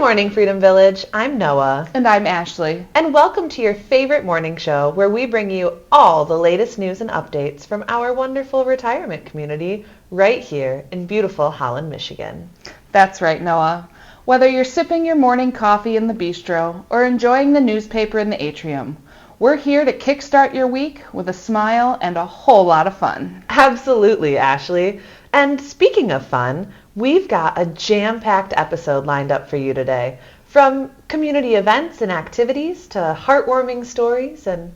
morning, Freedom Village. I'm Noah. And I'm Ashley. And welcome to your favorite morning show where we bring you all the latest news and updates from our wonderful retirement community right here in beautiful Holland, Michigan. That's right, Noah. Whether you're sipping your morning coffee in the bistro or enjoying the newspaper in the atrium, we're here to kickstart your week with a smile and a whole lot of fun. Absolutely, Ashley. And speaking of fun, we've got a jam-packed episode lined up for you today. From community events and activities to heartwarming stories and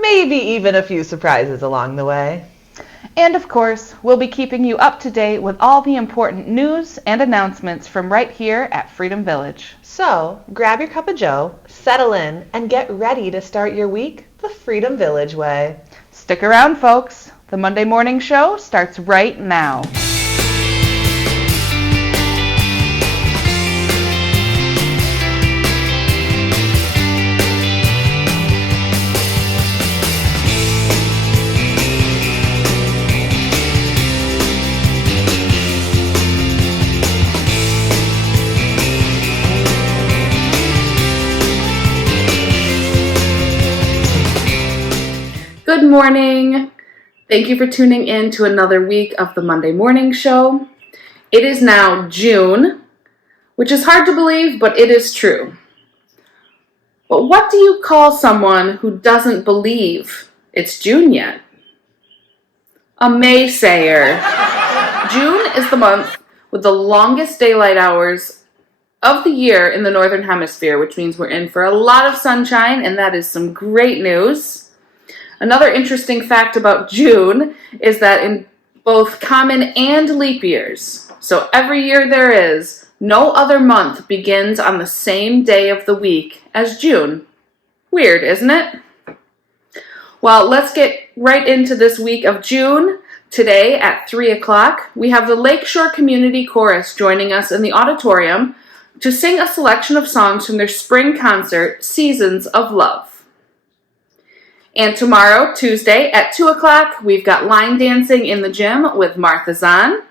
maybe even a few surprises along the way. And of course, we'll be keeping you up to date with all the important news and announcements from right here at Freedom Village. So, grab your cup of joe, settle in, and get ready to start your week the Freedom Village way. Stick around, folks. The Monday morning show starts right now. Good morning. Thank you for tuning in to another week of the Monday Morning Show. It is now June, which is hard to believe, but it is true. But what do you call someone who doesn't believe it's June yet? A Maysayer. June is the month with the longest daylight hours of the year in the Northern Hemisphere, which means we're in for a lot of sunshine, and that is some great news. Another interesting fact about June is that in both common and leap years, so every year there is, no other month begins on the same day of the week as June. Weird, isn't it? Well, let's get right into this week of June. Today at 3 o'clock, we have the Lakeshore Community Chorus joining us in the auditorium to sing a selection of songs from their spring concert, Seasons of Love. And tomorrow, Tuesday, at 2 o'clock, we've got line dancing in the gym with Martha Zahn.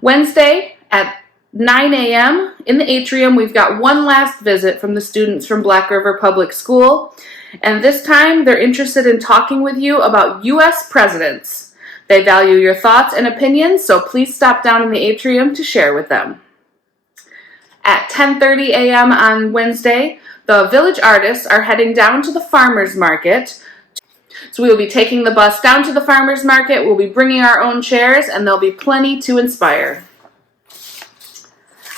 Wednesday, at 9 a.m., in the atrium, we've got one last visit from the students from Black River Public School. And this time, they're interested in talking with you about U.S. presidents. They value your thoughts and opinions, so please stop down in the atrium to share with them. At 10:30 a.m. on Wednesday, the village artists are heading down to the farmers market. So we will be taking the bus down to the farmers market. We'll be bringing our own chairs, and there'll be plenty to inspire.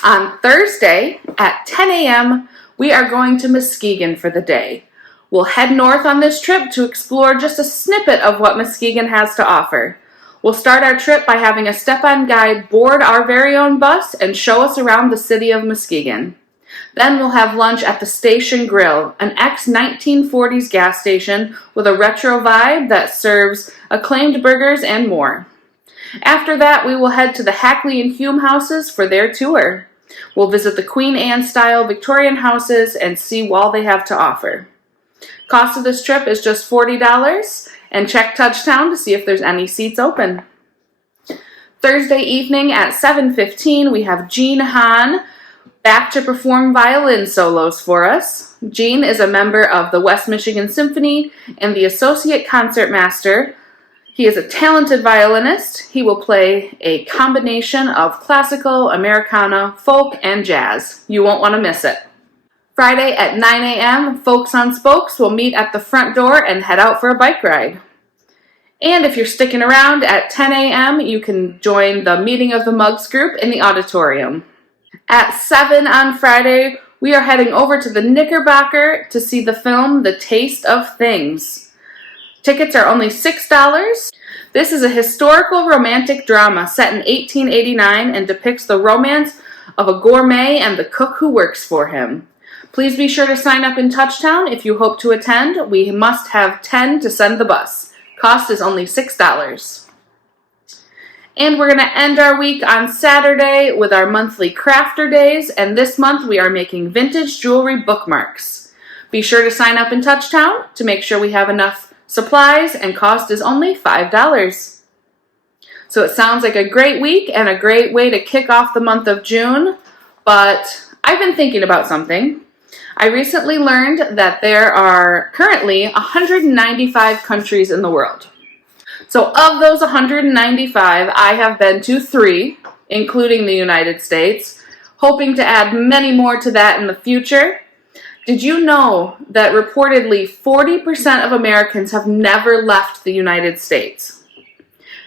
On Thursday at 10 a.m., we are going to Muskegon for the day. We'll head north on this trip to explore just a snippet of what Muskegon has to offer. We'll start our trip by having a step-on guide board our very own bus and show us around the city of Muskegon. Then we'll have lunch at the Station Grill, an ex-1940s gas station with a retro vibe that serves acclaimed burgers and more. After that, we will head to the Hackley and Hume houses for their tour. We'll visit the Queen Anne-style Victorian houses and see all they have to offer. Cost of this trip is just $40, and check Touchtown to see if there's any seats open. Thursday evening at 7:15, we have Jean Hahn back to perform violin solos for us. Gene is a member of the West Michigan Symphony and the Associate Concertmaster. He is a talented violinist. He will play a combination of classical, Americana, folk, and jazz. You won't want to miss it. Friday at 9 a.m., Folks on Spokes will meet at the front door and head out for a bike ride. And if you're sticking around at 10 a.m., you can join the Meeting of the Mugs group in the auditorium. At 7 on Friday, we are heading over to the Knickerbocker to see the film The Taste of Things. Tickets are only $6. This is a historical romantic drama set in 1889 and depicts the romance of a gourmet and the cook who works for him. Please be sure to sign up in Touchtown if you hope to attend. We must have 10 to send the bus. Cost is only $6. And we're going to end our week on Saturday with our monthly crafter days, and this month we are making vintage jewelry bookmarks. Be sure to sign up in Touchtown to make sure we have enough supplies, and cost is only $5. So it sounds like a great week and a great way to kick off the month of June, but I've been thinking about something. I recently learned that there are currently 195 countries in the world. So of those 195, I have been to 3, including the United States, hoping to add many more to that in the future. Did you know that reportedly 40% of Americans have never left the United States?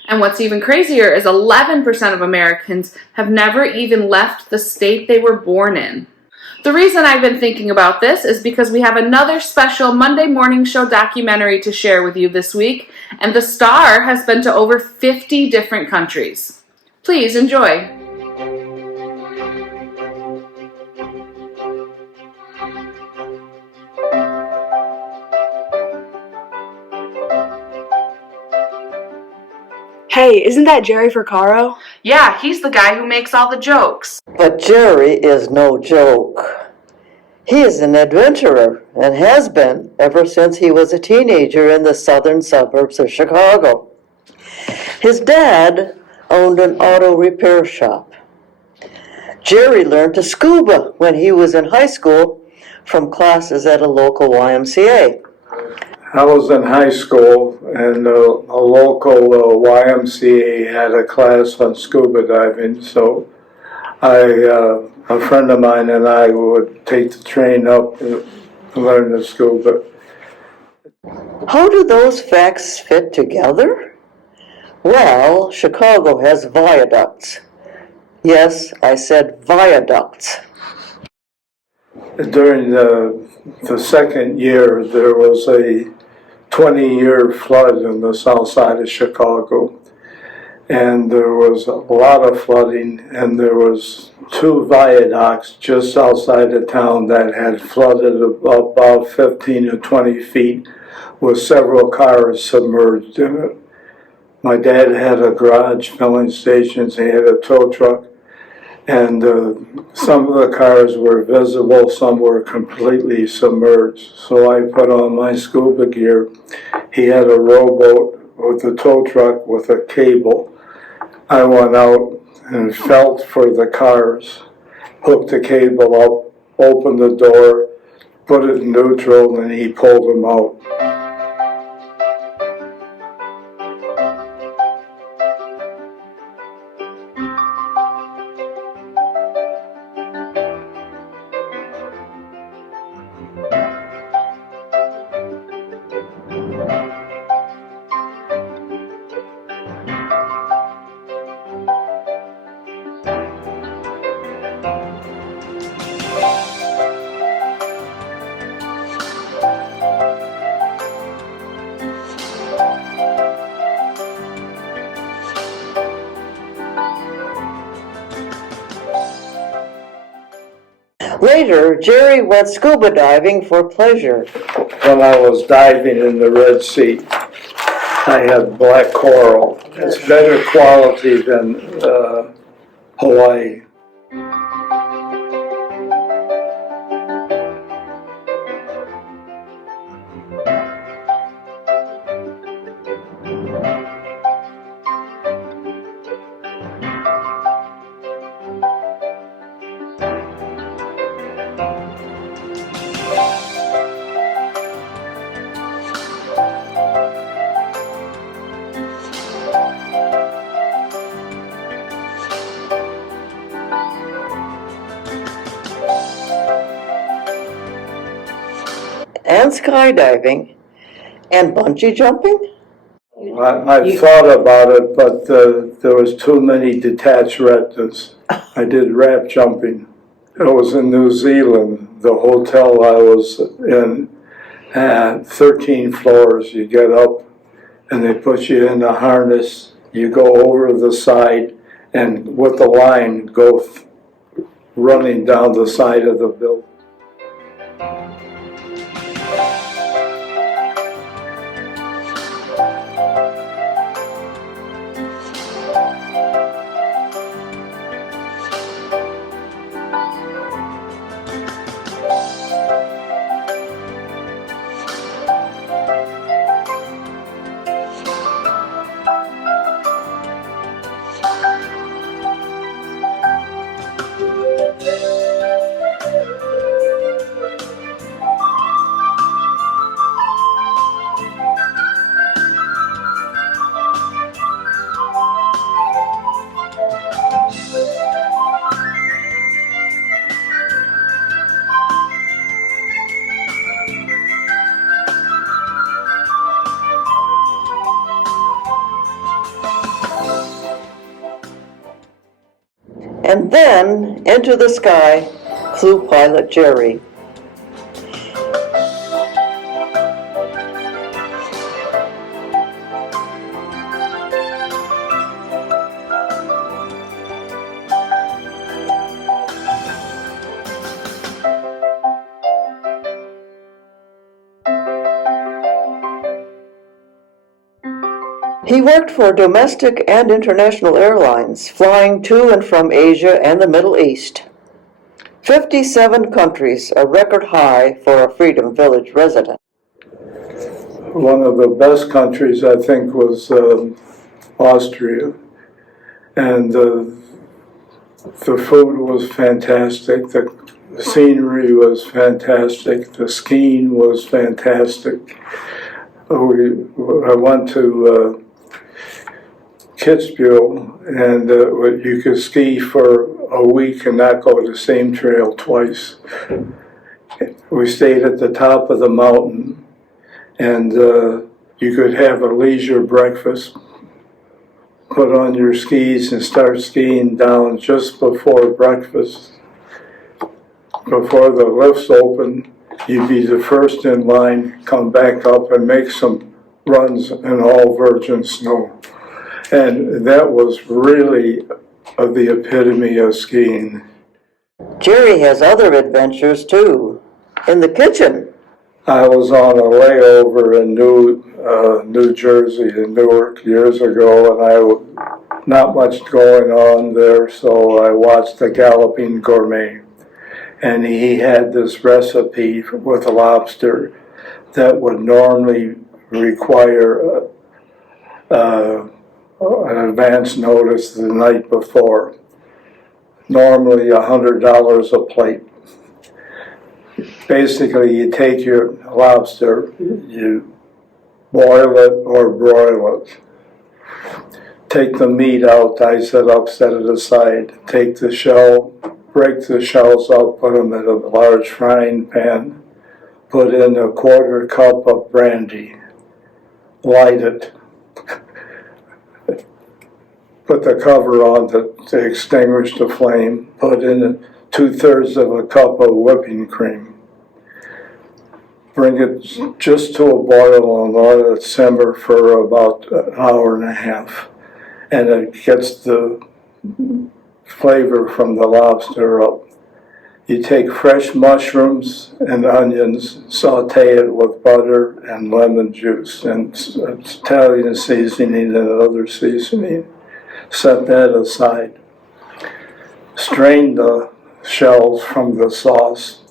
And what's even crazier is 11% of Americans have never even left the state they were born in. The reason I've been thinking about this is because we have another special Monday Morning Show documentary to share with you this week, and the star has been to over 50 different countries. Please enjoy. Hey, isn't that Gerry Fraccaro? Yeah, he's the guy who makes all the jokes. But Gerry is no joke. He is an adventurer and has been ever since he was a teenager in the southern suburbs of Chicago. His dad owned an auto repair shop. Gerry learned to scuba when he was in high school from classes at a local YMCA. I was in high school, and a local YMCA had a class on scuba diving, so a friend of mine and I would take the train up and learn to scuba. How do those facts fit together? Well, Chicago has viaducts. Yes, I said viaducts. During the second year, there was a 20-year flood in the south side of Chicago. And there was a lot of flooding, and there was 2 viaducts just outside of town that had flooded about 15 to 20 feet with several cars submerged in it. My dad had a garage filling stations, he had a tow truck, and some of the cars were visible, some were completely submerged. So I put on my scuba gear. He had a rowboat with a tow truck with a cable. I went out and felt for the cars, hooked the cable up, opened the door, put it in neutral, and he pulled them out. Later, Gerry went scuba diving for pleasure. When I was diving in the Red Sea, I had black coral. It's better quality than Hawaii. And skydiving, and bungee jumping? I thought about it, but there was too many detached retinas. I did wrap jumping. It was in New Zealand. The hotel I was in had 13 floors. You get up and they put you in a harness. You go over the side and with the line go running down the side of the building. And then into the sky flew pilot Gerry. He worked for domestic and international airlines, flying to and from Asia and the Middle East. 57 countries, a record high for a Freedom Village resident. One of the best countries, I think, was Austria. And the food was fantastic, the scenery was fantastic, the skiing was fantastic. I went to Kitzbühel, and you could ski for a week and not go to the same trail twice. We stayed at the top of the mountain, and you could have a leisure breakfast, put on your skis and start skiing down just before breakfast. Before the lifts open, you'd be the first in line, come back up and make some runs in all virgin snow. And that was really the epitome of skiing. Gerry has other adventures too. In the kitchen. I was on a layover in New Jersey, in Newark, years ago, and not much going on there, so I watched The Galloping Gourmet. And he had this recipe with lobster that would normally require an advance notice the night before. Normally $100 a plate. Basically, you take your lobster, you boil it or broil it. Take the meat out, dice it up, set it aside. Take the shell, break the shells up, put them in a large frying pan. Put in a 1/4 cup of brandy. Light it. Put the cover on to extinguish the flame. Put in 2/3 of a cup of whipping cream. Bring it just to a boil and let it simmer for about an hour and a half. And it gets the flavor from the lobster up. You take fresh mushrooms and onions, saute it with butter and lemon juice and Italian seasoning and other seasoning. Set that aside. Strain the shells from the sauce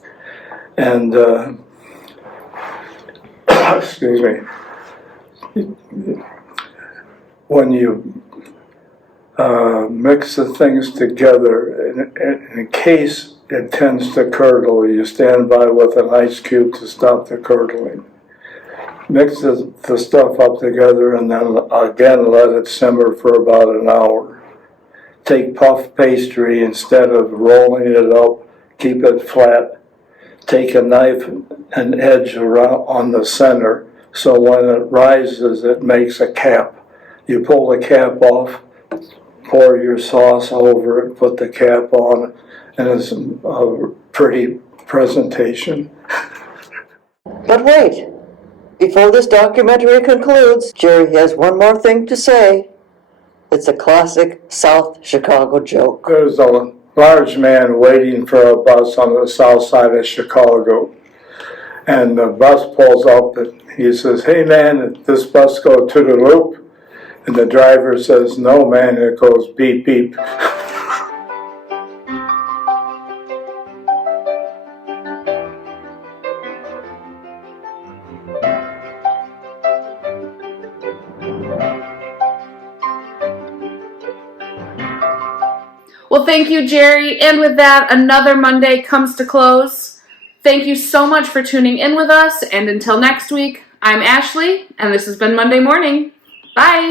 and excuse me. When you mix the things together, in case it tends to curdle, you stand by with an ice cube to stop the curdling. Mix the stuff up together and then again let it simmer for about an hour. Take puff pastry, instead of rolling it up, keep it flat. Take a knife and edge around on the center, so when it rises it makes a cap. You pull the cap off, pour your sauce over it, put the cap on, and it's a pretty presentation. But wait, before this documentary concludes, Gerry has one more thing to say. It's a classic South Chicago joke. There's a large man waiting for a bus on the south side of Chicago. And the bus pulls up and he says, "Hey man, did this bus go to the loop?" And the driver says, "No man, it goes beep beep." Well, thank you, Gerry. And with that, another Monday comes to close. Thank you so much for tuning in with us. And until next week, I'm Ashley, and this has been Monday Morning. Bye.